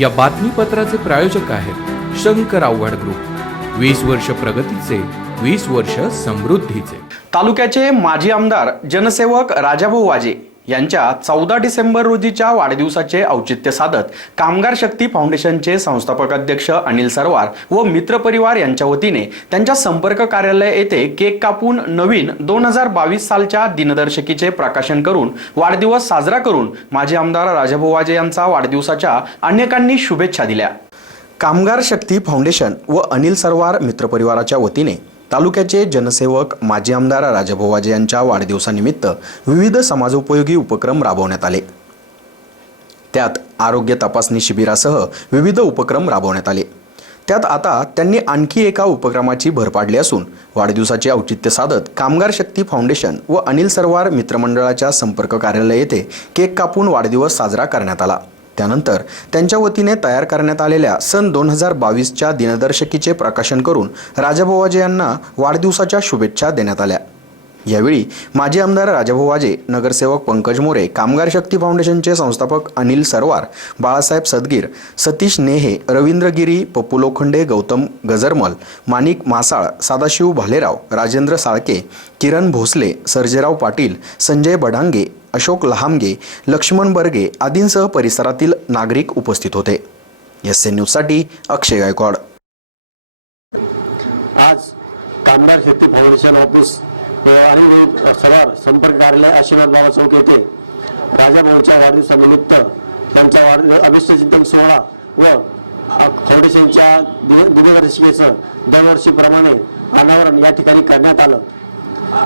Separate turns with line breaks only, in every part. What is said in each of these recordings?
या बातमीपत्राचे प्रायोजक आहेत शंकर आव्हाड ग्रुप. वीस वर्ष प्रगतीचे वीस वर्ष समृद्धीचे.
तालुक्याचे माजी आमदार जनसेवक राजाभाऊ वाजे. यांच्या चौदा डिसेंबर रोजीच्या वाढदिवसाचे औचित्य साधत कामगार शक्ती फाउंडेशनचे संस्थापक अध्यक्ष अनिल सरवार व मित्रपरिवार यांच्या वतीने त्यांच्या संपर्क कार्यालय येथे केक कापून नवीन दोन हजार बावीस सालच्या दिनदर्शिकेचे प्रकाशन करून वाढदिवस साजरा करून माजी आमदार राजाभाऊ वाजे यांचा वाढदिवसाच्या अनेकांनी शुभेच्छा दिल्या. कामगार शक्ती फाउंडेशन व अनिल सरवार मित्रपरिवाराच्या वतीने तालुक्याचे जनसेवक माजी आमदार राजाभाऊ यांच्या वाढदिवसानिमित्त विविध समाजोपयोगी उपक्रम राबवण्यात आले. त्यात आरोग्य तपासणी शिबिरासह विविध उपक्रम राबवण्यात आले. त्यात आता त्यांनी आणखी एका उपक्रमाची भर पाडली असून वाढदिवसाचे औचित्य साधत कामगार शक्ती फाउंडेशन व अनिल सरवार मित्रमंडळाच्या संपर्क कार्यालय येथे केक कापून वाढदिवस साजरा करण्यात आला. त्यानंतर त्यांच्या वतीने तयार करण्यात आलेल्या सन दोन हजार बावीसच्या दिनदर्शकीचे प्रकाशन करून राजाभावाजी यांना वाढदिवसाच्या शुभेच्छा देण्यात आल्या. यावेळी माजी आमदार राजाभाऊ वाजे नगरसेवक पंकज मोरे कामगार शक्ती फाउंडेशनचे संस्थापक अनिल सरवार बाळासाहेब सदगीर सतीश नेहे रवींद्र गिरी पप्पू लोखंडे गौतम गजरमल माणिक मासाळ सदाशिव भालेराव राजेंद्र साळके किरण भोसले सर्जेराव पाटील संजय बडांगे अशोक लहामगे लक्ष्मण बर्गे आदींसह परिसरातील नागरिक उपस्थित होते. एस एन न्यूजसाठी अक्षय गायकवाड.
आज कामगार शक्ती फाउंडेशन ऑफिस अनिल भाऊ सरवार संपर्क कार्यालय आशीर्वाद बाबा चौक येथे राजाभाऊंच्या वाढदिवसानिमित्त त्यांचा वाढ अभिष्टचिंतन सोहळा व फाउंडेशनच्या दिन दिनदर्शिकेचं दरवर्षीप्रमाणे अनावरण या ठिकाणी करण्यात आलं.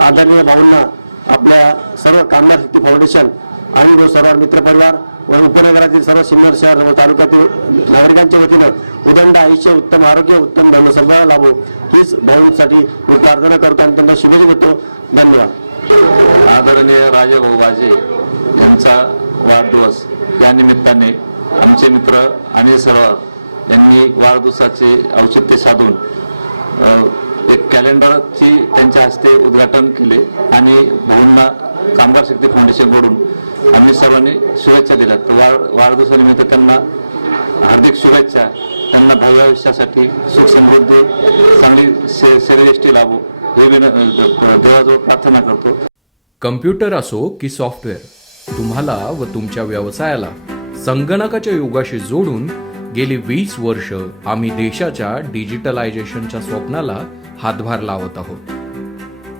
आदरणीय भाऊंना आपल्या सर्व कामगार शक्ती फाउंडेशन अनिल भाऊ सरवार मित्रपरिवार व उपनगरातील सर्व सिन्नर शहर व तालुक्यातील नागरिकांच्या वतीनं उदंड आयुष्य उत्तम आरोग्य उत्तम धनसंपदा लाभो हीच भाऊंसाठी मी प्रार्थना करतो आणि त्यांना शुभेच्छा देतो. धन्यवाद.
आदरणीय राजाभाऊ बाजे यांचा वाढदिवस या निमित्ताने आमचे मित्र अनिल सरोवर यांनी वाढदिवसाचे औचित्य साधून एक कॅलेंडरची त्यांच्या हस्ते उद्घाटन केले आणि भाऊंना कामगार शक्ती फाउंडेशनकडून आम्ही सर्वांनी शुभेच्छा दिल्या तर वाढ वाढदिवसानिमित्त त्यांना हार्दिक शुभेच्छा. त्यांना भव्य आयुष्यासाठी सुख समृद्धी चांगली शे शरीरयष्टी लाभो ही विन देवाजवळ प्रार्थना करतो.
कम्प्युटर असो की सॉफ्टवेअर तुम्हाला व तुमच्या व्यवसायाला संगणकाच्या युगाशी जोडून गेली वीस वर्ष आम्ही देशाच्या डिजिटलायझेशनच्या स्वप्नाला हातभार लावत आहोत.